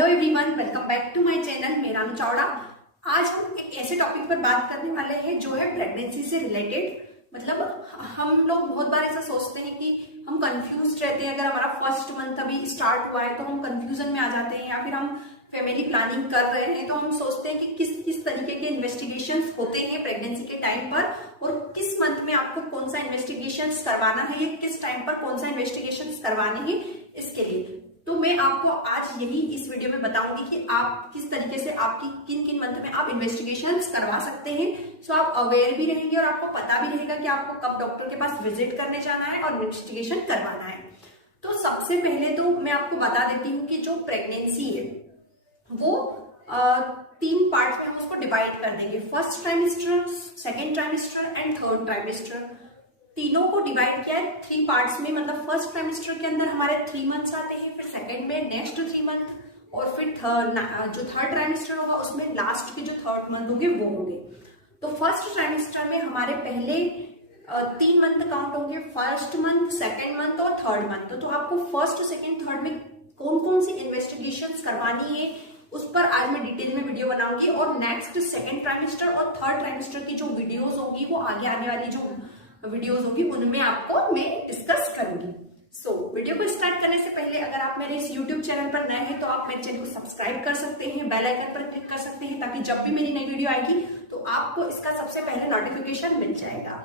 Hello everyone, welcome back to my channel. मेरा नाम चावड़ा। आज हम एक ऐसे टॉपिक पर बात करने वाले हैं जो है प्रेगनेंसी से रिलेटेड। मतलब हम लोग बहुत बार ऐसा सोचते हैं कि हम कंफ्यूज रहते हैं। अगर हमारा फर्स्ट मंथ अभी स्टार्ट हुआ है तो हम कंफ्यूजन में आ जाते हैं, या फिर हम फैमिली प्लानिंग कर रहे हैं तो हम सोचते हैं कि किस किस तरीके के इन्वेस्टिगेशंस होते हैं प्रेगनेंसी के टाइम पर, और किस मंथ में आपको कौन सा इन्वेस्टिगेशंस करवाना है, या किस टाइम पर कौन सा इन्वेस्टिगेशंस करवाने हैं इसके लिए। तो मैं आपको आज यही इस वीडियो में बताऊंगी कि आप किस तरीके से आपकी किन किन मंथ में आप इन्वेस्टिगेशंस करवा सकते हैं। सो आप अवेयर भी रहेंगे और आपको पता भी रहेगा कि आपको कब डॉक्टर के पास विजिट करने जाना है और इन्वेस्टिगेशन करवाना है। तो सबसे पहले तो मैं आपको बता देती हूँ कि जो प्रेगनेंसी है वो 3 पार्ट में हम उसको डिवाइड कर देंगे। First trimester, second trimester and third trimester. तीनों को डिवाइड किया है 3 पार्ट्स में। मतलब फर्स्ट ट्राइमेस्टर के अंदर हमारे 3 मंथ्स आते हैं, फिर सेकेंड में नेक्स्ट 3 मंथ, और फिर जो थर्ड ट्राइमेस्टर होगा उसमें लास्ट के जो थर्ड मंथ होंगे वो होंगे। तो फर्स्ट ट्राइमेस्टर में हमारे पहले 3 मंथ काउंट होंगे, फर्स्ट मंथ, सेकेंड मंथ और थर्ड मंथ। तो आपको फर्स्ट, सेकेंड, थर्ड में कौन कौन सी इन्वेस्टिगेशंस करवानी है उस पर आज मैं डिटेल में वीडियो बनाऊंगी। और नेक्स्ट सेकेंड ट्राइमेस्टर और थर्ड ट्राइमेस्टर की जो वीडियोस होंगी वो आगे आने वाली जो वीडियोस होगी उनमें आपको मैं डिस्कस करूंगी। सो वीडियो को स्टार्ट करने से पहले अगर आप मेरे इस यूट्यूब चैनल पर नए हैं तो आप मेरे चैनल को सब्सक्राइब कर सकते हैं, बेल आइकन पर क्लिक कर सकते हैं, ताकि जब भी मेरी नई वीडियो आएगी तो आपको इसका सबसे पहले नोटिफिकेशन मिल जाएगा।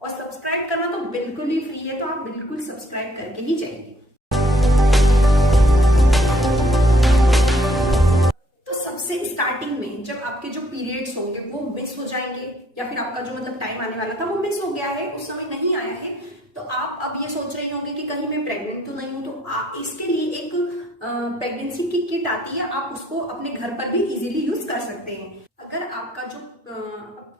और सब्सक्राइब करना तो बिल्कुल ही फ्री है, तो आप बिल्कुल सब्सक्राइब करके ही जाइए। सबसे स्टार्टिंग में जब आपके जो पीरियड्स होंगे वो मिस हो जाएंगे, या फिर आपका जो मतलब टाइम आने वाला था वो मिस हो गया है, उस समय नहीं आया है, तो आप अब ये सोच रहे होंगे कि कहीं मैं प्रेग्नेंट तो नहीं हूं। तो इसके लिए एक प्रेगनेंसी की किट आती है, आप उसको अपने घर पर भी इजीली यूज कर सकते हैं। अगर आपका जो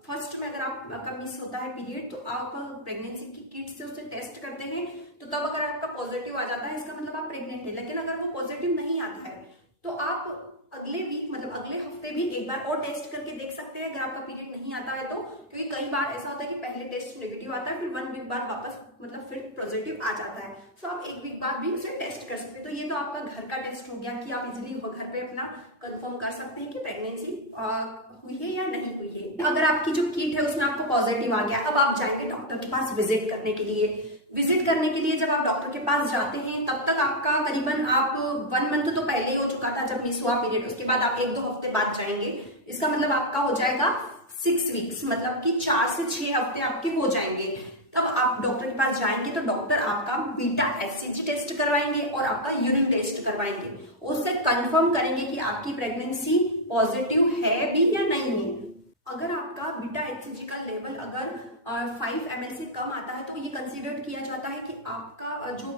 फर्स्ट में अगर आपका मिस होता है पीरियड, तो आप प्रेगनेंसी की किट से उसे टेस्ट करते हैं, तो तब अगर आपका पॉजिटिव आ जाता है इसका मतलब आप प्रेग्नेंट है। लेकिन अगर वो पॉजिटिव नहीं आता है तो आप अगले वीक मतलब अगले हफ्ते भी एक बार और टेस्ट करके देख सकते हैं अगर आपका पीरियड नहीं आता है तो। क्योंकि कई बार ऐसा होता है कि पहले टेस्ट नेगेटिव आता है, फिर 1 वीक बाद वापस मतलब फिर पॉजिटिव आ जाता है। तो आप 1 वीक बाद भी उसे टेस्ट कर सकते हैं। तो ये तो आपका घर का टेस्ट हो गया कि आप इजीली घर पे अपना कंफर्म कर सकते हैं कि प्रेगनेंसी हुई है या नहीं हुई है। अगर आपकी जो किट है उसमें आपको पॉजिटिव आ गया, अब आप जाएंगे डॉक्टर के पास विजिट करने के लिए। विजिट करने के लिए जब आप डॉक्टर के पास जाते हैं तब तक आपका करीबन आप 1 मंथ तो पहले ही हो चुका था जब मिस हुआ पीरियड। उसके बाद आप 1-2 हफ्ते बाद जाएंगे, इसका मतलब आपका हो जाएगा 6 वीक्स, मतलब कि 4 से 6 हफ्ते आपके हो जाएंगे। तब आप डॉक्टर के पास जाएंगे तो डॉक्टर आपका बीटा HCG टेस्ट करवाएंगे और आपका यूरिन टेस्ट करवाएंगे। उससे कंफर्म करेंगे कि आपकी प्रेगनेंसी पॉजिटिव है भी या नहीं है। अगर आपका बीटा HCG का लेवल अगर 5 ml से कम आता है तो ये कंसीडर किया जाता है कि आपका जो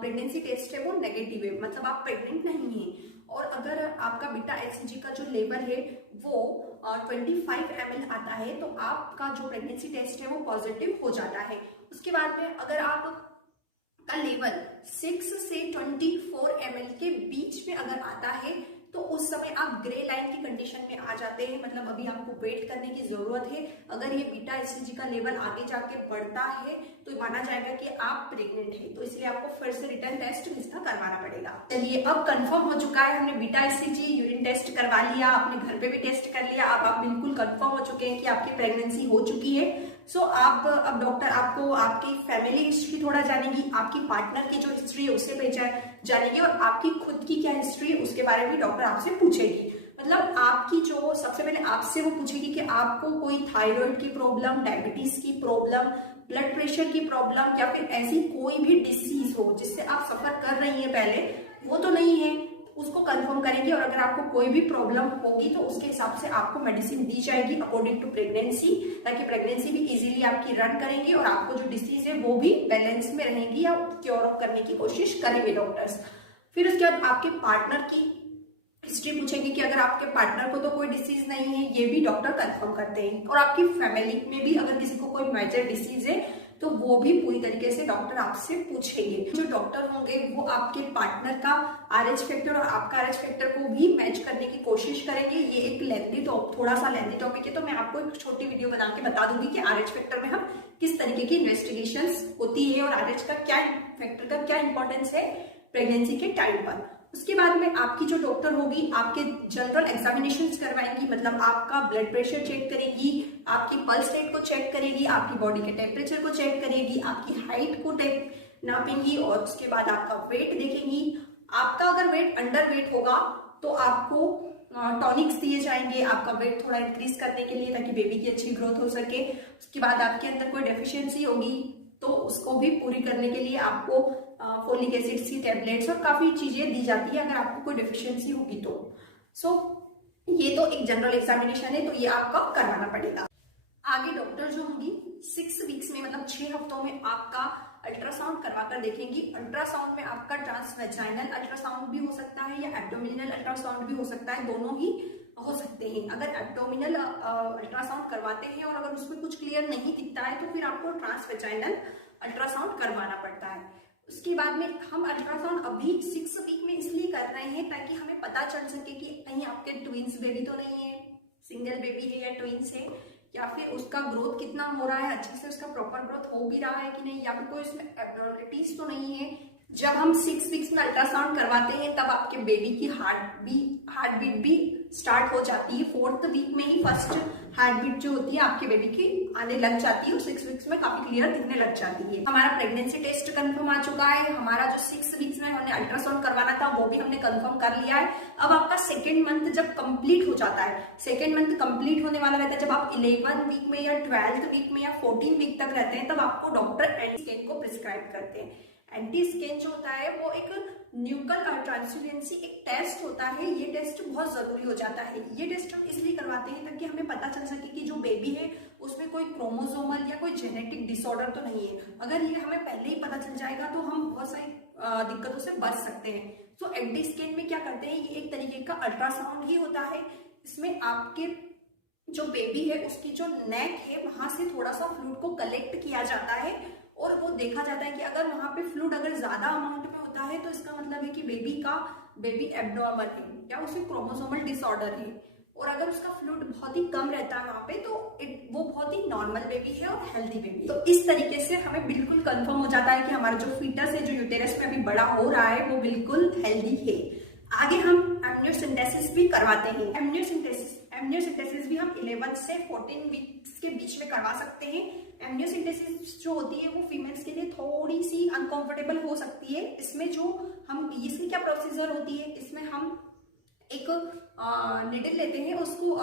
प्रेगनेंसी टेस्ट है वो नेगेटिव है, मतलब आप प्रेग्नेंट नहीं है। और अगर आपका बीटा HCG का जो लेवल है वो 25 ml आता है तो आपका जो प्रेगनेंसी टेस्ट है वो पॉजिटिव हो जाता है। उसके बाद में अगर आप का लेवल 6 से 24 ml के बीच में अगर आता है तो उस समय आप ग्रे लाइन की कंडीशन में आ जाते हैं, मतलब अभी आपको वेट करने की जरूरत है। अगर ये बीटा HCG का लेवल आगे जाके बढ़ता है तो माना जाएगा कि आप प्रेग्नेंट है, तो इसलिए आपको फिर से रिटर्न टेस्ट इसका करवाना पड़ेगा। चलिए, अब कंफर्म हो चुका है, हमने बीटा HCG यूरिन टेस्ट करवा लिया, अपने घर पे भी टेस्ट कर लिया, अब आप बिल्कुल कंफर्म हो चुके हैं कि आपकी प्रेगनेंसी हो चुकी है। सो आप अब डॉक्टर आपको आपकी फैमिली हिस्ट्री थोड़ा जानेगी, आपकी पार्टनर की जो हिस्ट्री है उससे जानेगी, और आपकी खुद की क्या हिस्ट्री है उसके बारे में डॉक्टर आपसे पूछेगी। मतलब आपकी जो सबसे पहले आपसे वो पूछेगी कि आपको कोई थायराइड की प्रॉब्लम, डायबिटीज की प्रॉब्लम, ब्लड प्रेशर की प्रॉब्लम, या फिर ऐसी कोई भी डिसीज हो जिससे आप सफर कर रही हैं पहले, वो तो नहीं है, उसको कंफर्म करेंगे। और अगर आपको कोई भी प्रॉब्लम होगी तो उसके हिसाब से आपको मेडिसिन दी जाएगी अकॉर्डिंग टू प्रेगनेंसी, ताकि प्रेगनेंसी भी इजीली आपकी रन करेंगे और आपको जो डिसीज है वो भी बैलेंस में रहेंगी या क्योर ऑफ करने की कोशिश करेंगे डॉक्टर्स। फिर उसके बाद आपके पार्टनर की हिस्ट्री पूछेंगे कि अगर आपके पार्टनर को तो कोई डिसीज नहीं है, ये भी डॉक्टर कंफर्म करते हैं। और आपकी फैमिली में भी अगर किसी को कोई मेजर डिसीज है तो वो भी पूरी तरीके से डॉक्टर आपसे पूछेंगे। जो डॉक्टर होंगे वो आपके पार्टनर का RH फैक्टर और आपका RH फैक्टर को भी मैच करने की कोशिश करेंगे। ये एक लेंथी थोड़ा सा लेंथी टॉपिक है, तो मैं आपको एक छोटी वीडियो बना के बता दूंगी कि RH फैक्टर में हम किस तरीके की इन्वेस्टिगेशंस होती है और RH का क्या फैक्टर का क्या इंपॉर्टेंस है प्रेगनेंसी के टाइम पर। उसके बाद में आपकी जो डॉक्टर होगी आपके जनरल एग्जामिनेशन करवाएंगी, मतलब आपका ब्लड प्रेशर चेक करेगी, आपकी पल्स रेट को चेक करेगी, आपकी बॉडी के टेम्परेचर को चेक करेगी, आपकी हाइट को नापेंगी और उसके बाद आपका वेट देखेंगी। आपका अगर वेट अंडर वेट होगा तो आपको टॉनिक्स दिए जाएंगे आपका वेट थोड़ा इंक्रीज करने के लिए, ताकि बेबी की अच्छी ग्रोथ हो सके। उसके बाद आपके अंदर कोई डेफिशिएंसी होगी तो उसको भी पूरी करने के लिए आपको फोलिक एसिड की टैबलेट्स और काफी चीजें दी जाती है अगर आपको कोई डेफिशिएंसी होगी तो। सो ये तो एक जनरल एग्जामिनेशन है, तो ये आपका करवाना पड़ेगा। आगे डॉक्टर जो होंगी 6 वीक्स में, मतलब 6 हफ्तों में आपका अल्ट्रासाउंड करवा कर देखेंगी। अल्ट्रासाउंड में आपका ट्रांसवेजाइनल अल्ट्रासाउंड भी हो सकता है या एब्डोमिनल अल्ट्रासाउंड भी हो सकता है, दोनों ही हो सकते हैं। अगर एब्डोमिनल अल्ट्रासाउंड करवाते हैं और अगर उसमें कुछ क्लियर नहीं दिखता है तो फिर आपको ट्रांसवेजाइनल अल्ट्रासाउंड करवाना पड़ता है। उसके बाद में हम अल्ट्रासाउंड अभी 6 वीक में इसलिए कर रहे हैं ताकि हमें पता चल सके कि कहीं आपके ट्विंस बेबी तो नहीं है, सिंगल बेबी है या ट्विंस है, या फिर उसका ग्रोथ कितना हो रहा है, अच्छे से उसका प्रॉपर ग्रोथ हो भी रहा है कि नहीं, या फिर कोई उसमें एब्नॉर्मलिटीज तो नहीं है। जब हम 6 वीक्स में अल्ट्रासाउंड करवाते हैं तब आपके बेबी की हार्ट बीट भी स्टार्ट हो जाती है। 4th वीक में ही फर्स्ट हार्ट बीट जो होती है आपके बेबी की आने लग जाती है और 6 वीक्स में काफी क्लियर दिखने लग जाती है। हमारा प्रेगनेंसी टेस्ट कंफर्म आ चुका है, हमारा जो 6 वीक्स में हमने अल्ट्रासाउंड करवाना था वो भी हमने कंफर्म कर लिया है। अब आपका 2nd मंथ जब कंप्लीट हो जाता है, 2nd मंथ कंप्लीट होने वाला रहता है, जब आप 11 वीक में या 12th वीक में या 14 वीक तक रहते हैं, तब आपको डॉक्टर एंटी स्कैन को प्रिस्क्राइब करते हैं। एंटी स्कैन जो होता है वो एक न्यूकल ट्रांसल्यूसेंसी एक टेस्ट होता है। ये टेस्ट बहुत जरूरी हो जाता है। ये टेस्ट हम इसलिए करवाते हैं ताकि हमें पता चल सके कि जो बेबी है उसमें कोई क्रोमोसोमल या कोई जेनेटिक डिसऑर्डर तो नहीं है। अगर ये हमें पहले ही पता चल जाएगा तो हम बहुत सारी दिक्कतों से बच सकते हैं। तो एंटी स्कैन में क्या करते हैं, ये एक तरीके का अल्ट्रासाउंड ही होता है। इसमें आपके जो बेबी है उसकी जो नेक है वहां से थोड़ा सा फ्लूइड को कलेक्ट किया जाता है और वो देखा जाता है कि अगर वहां पे फ्लूइड अगर ज्यादा अमाउंट में होता है तो इसका मतलब है कि बेबी एब्नॉर्मल है या उसे क्रोमोसोमल डिसऑर्डर है, और अगर उसका फ्लूइड बहुत ही कम रहता है वहां पे तो वो बहुत ही नॉर्मल बेबी है और हेल्दी बेबी। तो इस तरीके से हमें बिल्कुल कंफर्म हो जाता है कि हमारा जो फीटस है जो यूटेरस में अभी बड़ा हो रहा है वो बिल्कुल हेल्दी है। आगे हम एमनियोसेंटेसिस भी करवाते हैं। एमनियोसेंटेसिस भी हम 11 से 14 वीक्स के बीच में करवा सकते हैं। एमनियोसेंटेसिस जो होती है वो फीमेल्स के लिए थोड़ी सी अनकंफर्टेबल हो सकती है। इसमें जो हम इसकी क्या प्रोसीजर होती है, इसमें हम एक निडल लेते हैं, उसको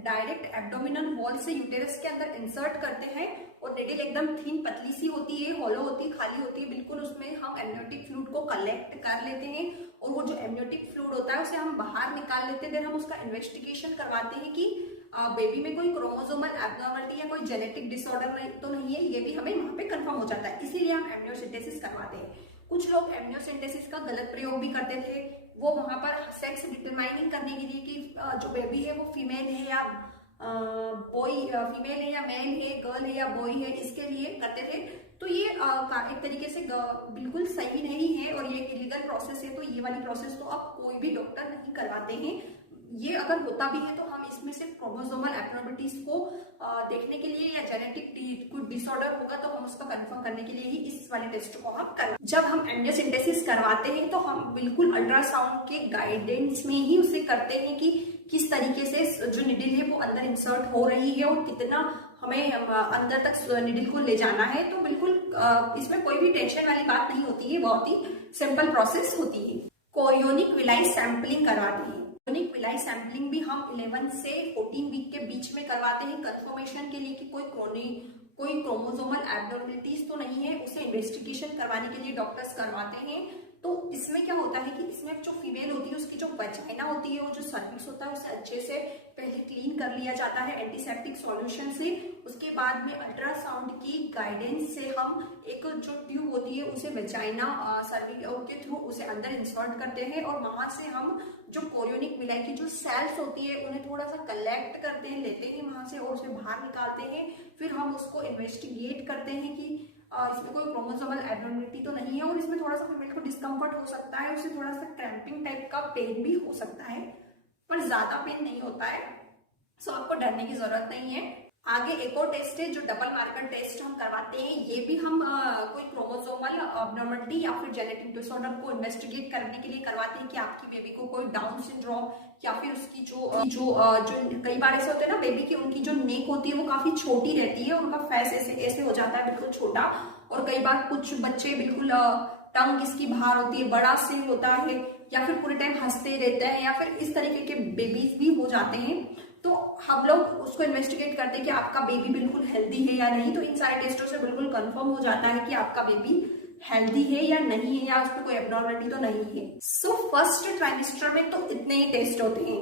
डायरेक्ट एब्डोमिनल वॉल से यूटेरस के अंदर इंसर्ट करते हैं और निडल एकदम थिन पतली सी होती है, हॉलो होती है, खाली होती है बिल्कुल। उसमें हम एमनियोटिक फ्लूइड को कलेक्ट कर लेते हैं और वो जो एमनियोटिक फ्लूइड होता है उसे हम बाहर निकाल लेते हैं। देन हम उसका इन्वेस्टिगेशन करवाते हैं कि बेबी में कोई क्रोमोसोमल एब्नॉर्मलिटी या कोई जेनेटिक डिसऑर्डर तो नहीं है, ये भी हमें वहां पे कंफर्म हो जाता है। इसीलिए हम एमनियोसेंटेसिस करवाते हैं। कुछ लोग एमनियोसेंटेसिस का गलत प्रयोग भी करते थे। वो वहां पर सेक्स डिटरमाइनिंग करने के लिए कि जो बेबी है वो फीमेल है या फीमेल है या मैन है, गर्ल है या बॉय है, इसके लिए करते थे। तो ये एक तरीके से बिल्कुल सही नहीं है और ये इलीगल प्रोसेस है। तो ये वाली प्रोसेस तो अब कोई भी डॉक्टर नहीं करवाते हैं। ये अगर होता भी है तो हम इसमें सिर्फ क्रोमोसोमल एब्नॉर्मलिटीज को देखने के लिए या जेनेटिक कुछ डिसऑर्डर होगा तो हम उसका कंफर्म करने के लिए ही इस वाले टेस्ट को हम करवाते हैं। जब हम एमनियोसेंटेसिस करवाते हैं तो हम बिल्कुल अल्ट्रासाउंड के गाइडेंस में ही उसे करते हैं कि किस तरीके से जो निडल है वो अंदर इंसर्ट हो रही है और कितना हमें अंदर तक निडल को ले जाना है। तो बिल्कुल इसमें कोई भी टेंशन वाली बात नहीं होती है, बहुत ही सिंपल प्रोसेस होती है। कोरियोनिक विलाई सैंपलिंग करवाते हैं। कोरियोनिक विलाई सैंपलिंग भी हम 11 से 14 वीक के बीच में करवाते हैं कंफर्मेशन के लिए कि कोई क्रोमोसोमल एब्नॉर्मलिटीज तो नहीं है। उसे इन्वेस्टिगेशन करवाने के लिए डॉक्टर्स करवाते हैं। तो इसमें क्या होता है कि इसमें जो फीमेल होती है उसकी जो वजाइना होती है, वो जो सर्विक्स होता है उसे अच्छे से पहले क्लीन कर लिया जाता है एंटीसेप्टिक सॉल्यूशन से। उसके बाद में अल्ट्रासाउंड की गाइडेंस से हम एक जो ट्यूब होती है उसे वजाइना सर्विक्स के थ्रू उसे अंदर इंसर्ट करते हैं और वहां से हम जो कोरियोनिक विलाई की जो सेल्स होती है उन्हें थोड़ा सा कलेक्ट करते हैं, लेते हैं वहां से और उसे बाहर निकालते हैं। फिर हम उसको इन्वेस्टिगेट करते हैं कि इसमें कोई क्रोमोसोमल एब्नॉर्मलिटी तो नहीं है और इसमें थोड़ा सा फीमेल को डिस्कम्फर्ट हो सकता है, उसे थोड़ा सा क्रैम्पिंग टाइप का पेन भी हो सकता है पर ज्यादा पेन नहीं होता है। सो आपको डरने की जरूरत नहीं है। आगे एक और टेस्ट है जो डबल मार्कर टेस्ट हम करवाते हैं। ये भी हम कोई क्रोमोसोमल अबनॉर्मलिटी या फिर जेनेटिक डिसऑर्डर को इन्वेस्टिगेट करने के लिए करवाते हैं कि आपकी बेबी को कोई डाउन सिंड्रोम या फिर उसकी जो कई बार ऐसे होते हैं ना बेबी की, उनकी जो नेक होती है वो काफी छोटी रहती है, उनका फेस ऐसे हो जाता है बिल्कुल छोटा, और कई बार कुछ बच्चे बिल्कुल टंग इसकी बाहर होती है, बड़ा सिर होता है, या फिर पूरे टाइम हंसते रहते हैं, या फिर इस तरीके के बेबीज भी हो जाते हैं। तो हम लोग उसको इन्वेस्टिगेट करते हैं कि आपका बेबी बिल्कुल हेल्दी है या नहीं। तो इन सारे टेस्टों से बिल्कुल कंफर्म हो जाता है कि आपका बेबी हेल्दी है या नहीं है, या उसमें कोई एब्नॉर्मलिटी तो नहीं है। सो फर्स्ट ट्राइमेस्टर में तो इतने ही टेस्ट होते हैं।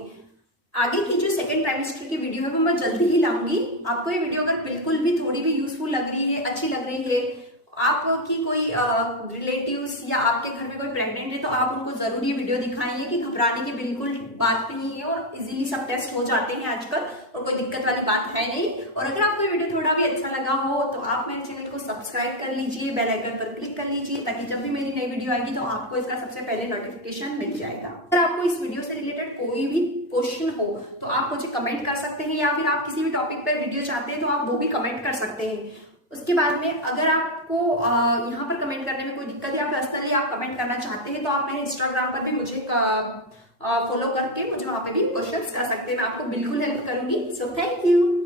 आगे की जो सेकंड ट्राइमेस्टर की वीडियो है वो मैं जल्दी ही लाऊंगी। आपको ये वीडियो अगर बिल्कुल भी थोड़ी भी यूजफुल लग रही है, अच्छी लग रही है, आपकी कोई रिलेटिव्स या आपके घर में कोई प्रेग्नेंट है, तो आप उनको जरूर ये वीडियो दिखाएंगे कि घबराने की बिल्कुल बात नहीं है और इजीली सब टेस्ट हो जाते हैं आजकल, और कोई दिक्कत वाली बात है नहीं। और अगर आपको ये वीडियो थोड़ा भी अच्छा लगा हो तो आप मेरे चैनल को सब्सक्राइब कर लीजिए, बेल आइकन पर क्लिक कर लीजिए, ताकि जब भी मेरी नई वीडियो आएगी तो आपको इसका सबसे पहले नोटिफिकेशन मिल जाएगा। अगर आपको इस वीडियो से रिलेटेड कोई भी क्वेश्चन हो तो आप मुझे कमेंट कर सकते हैं, या फिर आप किसी भी टॉपिक पर वीडियो चाहते हैं तो आप वो भी कमेंट कर सकते हैं। उसके बाद में अगर आपको यहाँ पर कमेंट करने में कोई दिक्कत या पर्सनली आप कमेंट करना चाहते हैं तो आप मेरे इंस्टाग्राम पर भी मुझे फॉलो करके मुझे वहां पे भी क्वेश्चंस कर सकते हैं, मैं आपको बिल्कुल हेल्प करूंगी। So thank you.